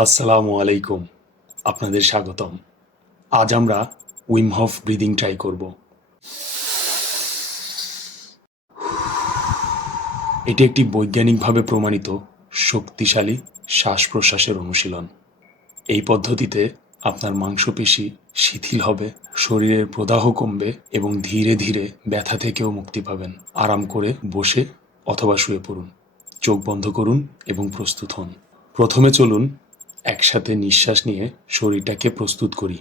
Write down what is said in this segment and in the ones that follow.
আসসালামু আলাইকুম। আপনাদের স্বাগতম। আজ আমরা উইম হফ ব্রিদিং ট্রাই করব। এটি একটি বৈজ্ঞানিকভাবে প্রমাণিত শক্তিশালী শ্বাস প্রশ্বাসের অনুশীলন। এই পদ্ধতিতে আপনার মাংসপেশি শিথিল হবে, শরীরের প্রদাহ কমবে এবং ধীরে ধীরে ব্যথা থেকেও মুক্তি পাবেন। আরাম করে বসে অথবা শুয়ে পড়ুন। চোখ বন্ধ করুন এবং প্রস্তুত হন। প্রথমে চলুন একসাথে নিঃশ্বাস নিয়ে শরীরটাকে প্রস্তুত করি।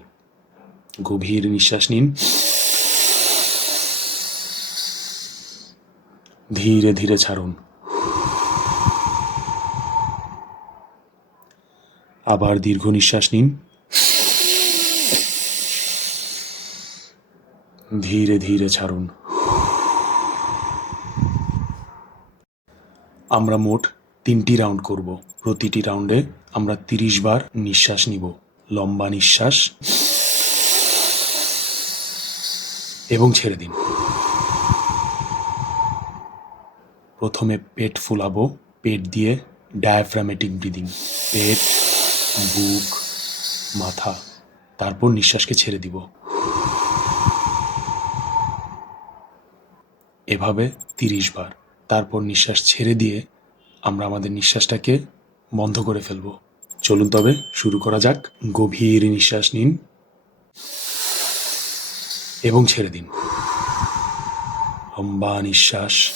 গভীর নিঃশ্বাস নিন। ধীরে ধীরে ছাড়ুন। আবার দীর্ঘ নিঃশ্বাস নিন। ধীরে ধীরে ছাড়ুন। আমরা মোট তিনটি রাউন্ড করব। প্রতিটি রাউন্ডে আমরা তিরিশ বার নিঃশ্বাস নিব। লম্বা নিঃশ্বাস এবং ছেড়ে দিন। প্রথমে পেট ফুলাবো। পেট দিয়ে ডায়াফ্রামেটিক ব্রিদিং। পেট, বুক, মাথা, তারপর নিঃশ্বাসকে ছেড়ে দিব। এভাবে তিরিশ বার। তারপর নিঃশ্বাস ছেড়ে দিয়ে আমরা আমাদের নিঃশ্বাসটাকে বন্ধ করে ফেলব। চলুন তবে শুরু করা যাক। গভীর নিঃশ্বাস নিন এবং ছেড়ে দিন। লম্বা নিঃশ্বাস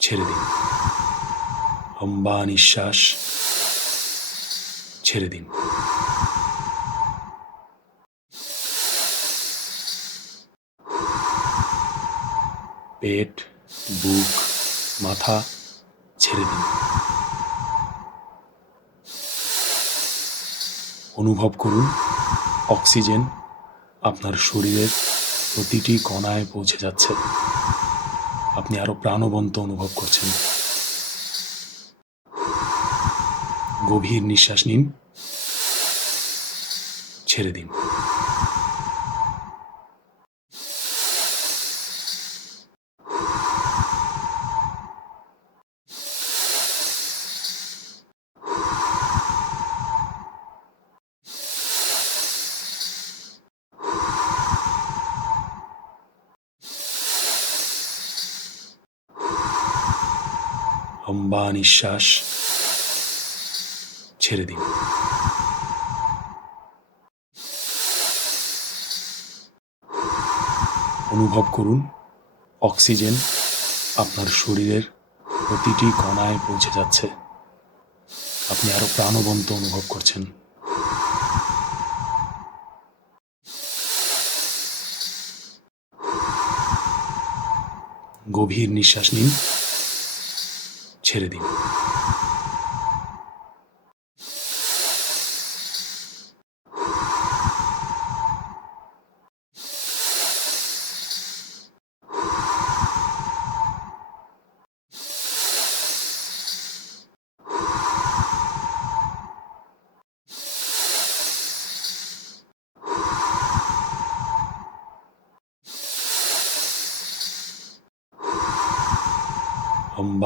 ছেড়ে দিন। লম্বা নিঃশ্বাস ছেড়ে দিন। পেট, বুক মাথা ছেড়ে দিন অনুভব করুন, অক্সিজেন আপনার শরীরের প্রতিটি কণায় পৌঁছে যাচ্ছে। আপনি আরও প্রাণবন্ত অনুভব করছেন। গভীর নিঃশ্বাস নিন, ছেড়ে দিন লম্বা নিঃশ্বাস ছেড়ে দিন। অনুভব করুন, অক্সিজেন আপনার শরীরের প্রতিটি কণায় পৌঁছে যাচ্ছে। আপনি আরও প্রাণবন্ত অনুভব করছেন। গভীর নিঃশ্বাস নিন। ছেড়ে দিন।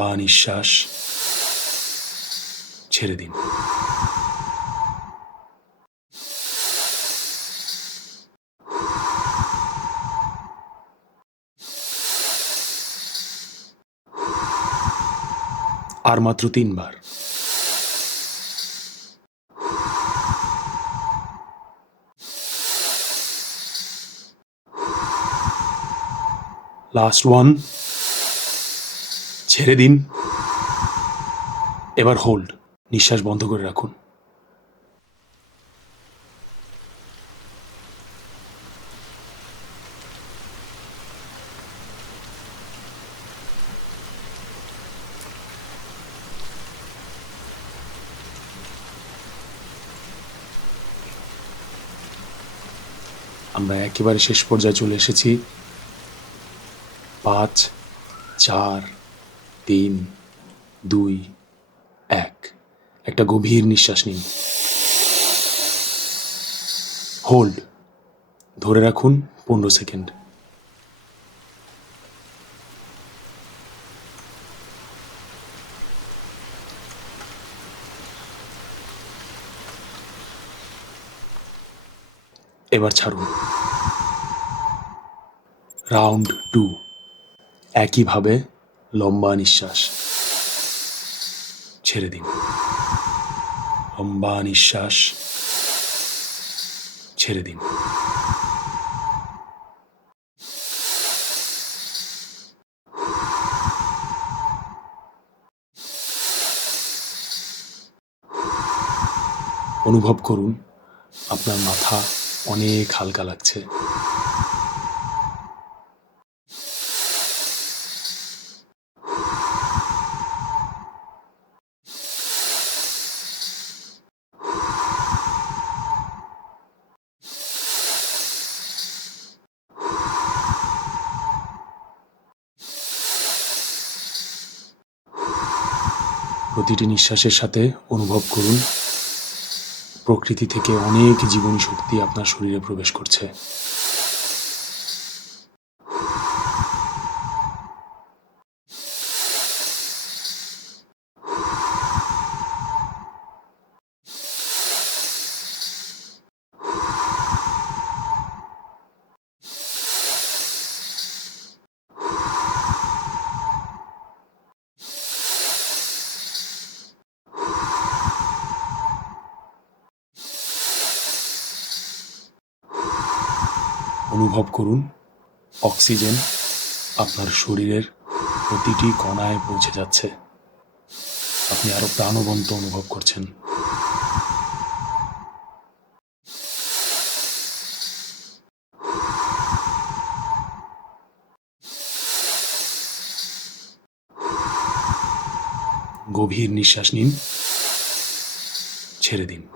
লম্বা নিঃশ্বাস ছেড়ে দিন আর মাত্র তিনবার লাস্ট ওয়ান ছেড়ে দিন। এবার হোল্ড নিঃশ্বাস বন্ধ করে রাখুন। আমরা একেবারে শেষ পর্যায়ে চলে এসেছি। পাঁচ, চার তিন, দুই, এক। একটা গভীর নিঃশ্বাস নিন। হোল্ড। ধরে রাখুন পনেরো সেকেন্ড। এবার ছাড়ুন। Round two. একইভাবে লম্বা নিঃশ্বাস। ছেড়ে দিন। লম্বা নিঃশ্বাস। ছেড়ে দিন। অনুভব করুন, আপনার মাথা অনেক হালকা লাগছে। প্রতিটি নিঃশ্বাসের সাথে অনুভব করুন। প্রকৃতি থেকে অনেক জীবনী শক্তি আপনার শরীরে প্রবেশ করছে। অনুভব করুন, অক্সিজেন আপনার শরীরের প্রতিটি কণায় পৌঁছে যাচ্ছে। আপনি আরও প্রাণবন্ত অনুভব করছেন। গভীর নিঃশ্বাস নিন। ছেড়ে দিন।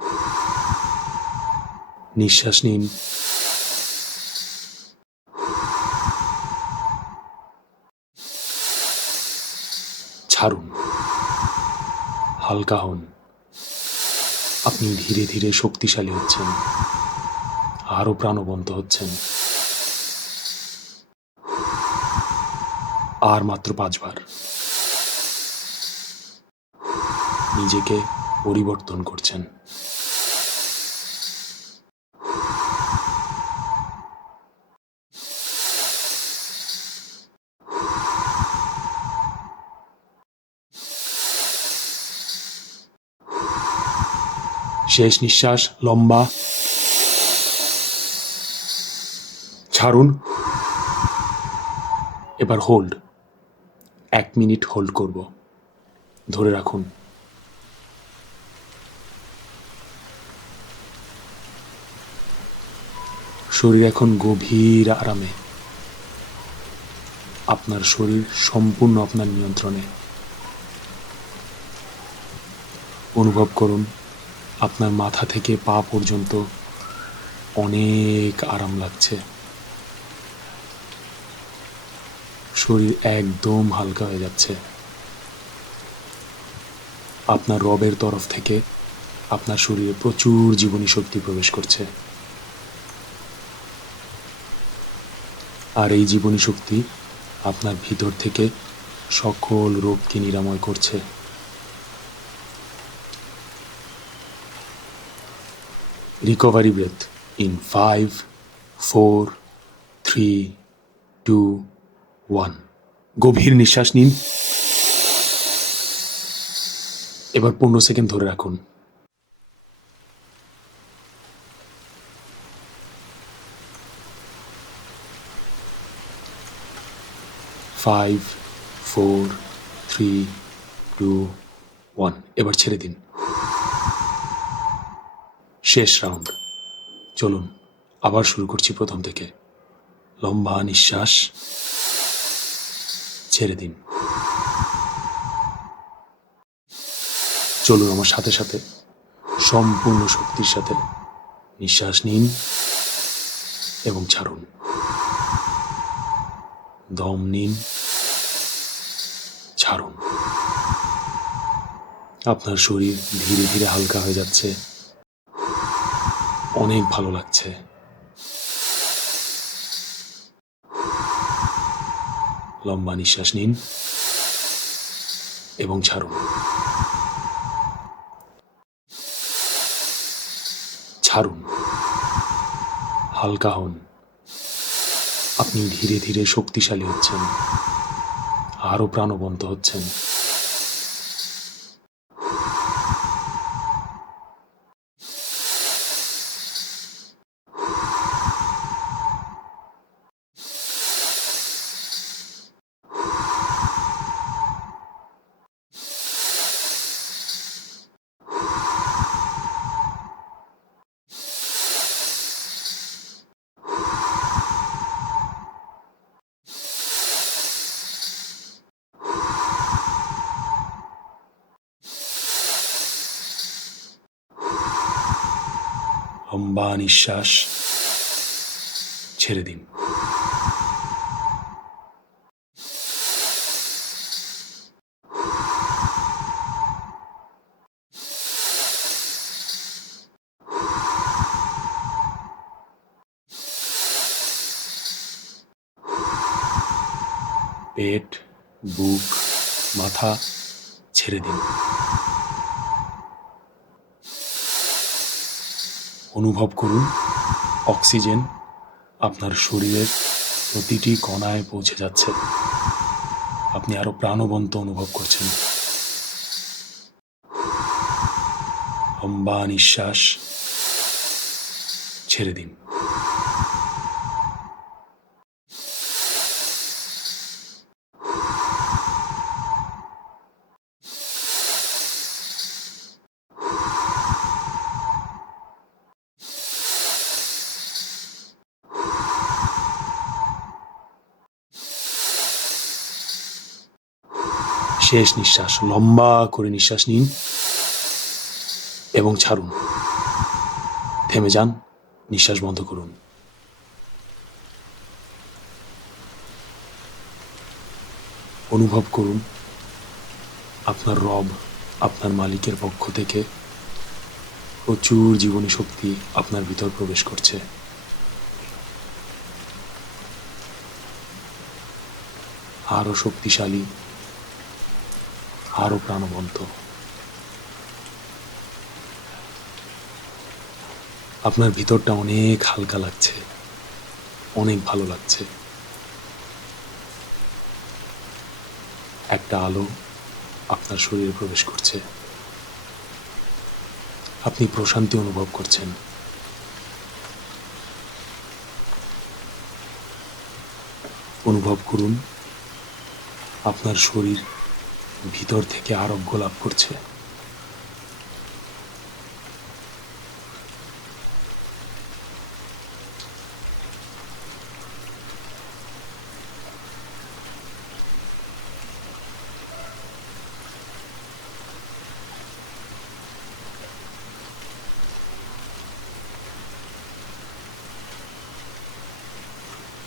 নিঃশ্বাস নিন। ছাড়ুন হালকা হন। আপনি ধীরে ধীরে শক্তিশালী হচ্ছেন। আরও প্রাণবন্ত হচ্ছেন। আর মাত্র পাঁচবার। নিজেকে পরিবর্তন করছেন। শেষ নিঃশ্বাস, লম্বা। ছাড়ুন। এবার হোল্ড এক মিনিট হোল্ড করব। ধরে রাখুন। শরীর এখন গভীর আরামে। আপনার শরীর সম্পূর্ণ আপনার নিয়ন্ত্রণে। অনুভব করুন। আপনার মাথা থেকে পা পর্যন্ত অনেক আরাম লাগছে। শরীর একদম হালকা হয়ে যাচ্ছে। আপনার রবের তরফ থেকে আপনার শরীরে প্রচুর জীবনী শক্তি প্রবেশ করছে। আর এই জীবনী শক্তি আপনার ভিতর থেকে সকল রোগকে নিরাময় করছে। Recovery breath in five four three two one গভীর নিঃশ্বাস নিন। এবার পনেরো সেকেন্ড ধরে রাখুন। Five four three two one এবার ছেড়ে দিন। শেষ রাউন্ড। চলুন, আবার শুরু করছি প্রথম থেকে। লম্বা নিঃশ্বাস। ছেড়ে দিন। চলুন আমার সাথে সাথে। সম্পূর্ণ শক্তির সাথে নিঃশ্বাস নিন এবং ছাড়ুন। দম নিন, ছাড়ুন। আপনার শরীর ধীরে ধীরে হালকা হয়ে যাচ্ছে। অনেক ভালো লাগছে। লম্বা নিঃশ্বাস নিন এবং ছাড়ুন। ছাড়ুন। হালকা হন। আপনি ধীরে ধীরে শক্তিশালী হচ্ছেন। আরও প্রাণবন্ত হচ্ছেন। লম্বা নিঃশ্বাস ছেড়ে দিন। পেট বুক মাথা ছেড়ে দিন। অনুভব করুন, অক্সিজেন আপনার শরীরের প্রতিটি কণায় পৌঁছে যাচ্ছে। আপনি আরও প্রাণবন্ত অনুভব করছেন। লম্বা নিঃশ্বাস ছেড়ে দিন। শেষ নিঃশ্বাস, লম্বা করে নিঃশ্বাস নিন এবং ছাড়ুন। থেমে যান, নিঃশ্বাস বন্ধ করুন। অনুভব করুন, আপনার রব, আপনার মালিকের পক্ষ থেকে প্রচুর জীবনী শক্তি আপনার ভিতর প্রবেশ করছে। আরও শক্তিশালী আরও প্রাণবন্ত। আপনার ভিতরটা অনেক হালকা লাগছে। অনেক ভালো লাগছে। একটা আলো আপনার শরীরে প্রবেশ করছে। আপনি প্রশান্তি অনুভব করছেন। অনুভব করুন, আপনার শরীর ভিতর থেকে আরোগ্য লাভ করছে।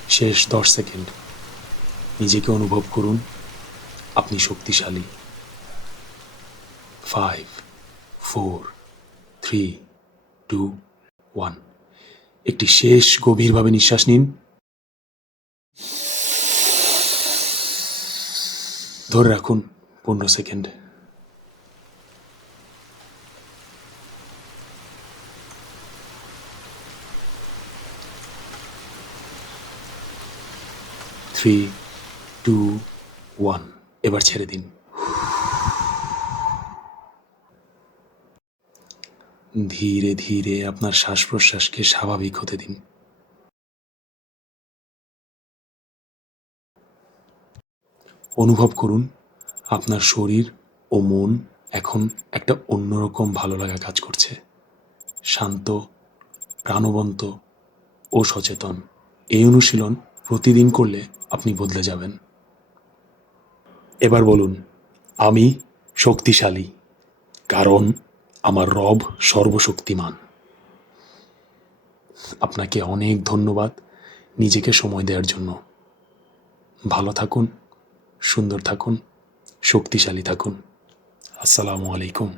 শেষ দশ সেকেন্ড। নিজেকে অনুভব করুন। আপনি শক্তিশালী। Five four three two one একটি শেষ গভীরভাবে নিঃশ্বাস নিন। ধরে রাখুন পনেরো সেকেন্ড। থ্রি টু ওয়ান এবার ছেড়ে দিন। ধীরে ধীরে আপনার শ্বাস প্রশ্বাসকে স্বাভাবিক হতে দিন। অনুভব করুন, আপনার শরীর ও মন এখন একটা অন্যরকম ভালো লাগা কাজ করছে। শান্ত, প্রাণবন্ত ও সচেতন। এই অনুশীলন প্রতিদিন করলে আপনি বদলে যাবেন। এবার বলুন, আমি শক্তিশালী, কারণ আমার রব সর্বশক্তিমান। আপনাকে অনেক ধন্যবাদ নিজেকে সময় দেওয়ার জন্য। ভালো থাকুন, সুন্দর থাকুন, শক্তিশালী থাকুন। আসসালামু আলাইকুম।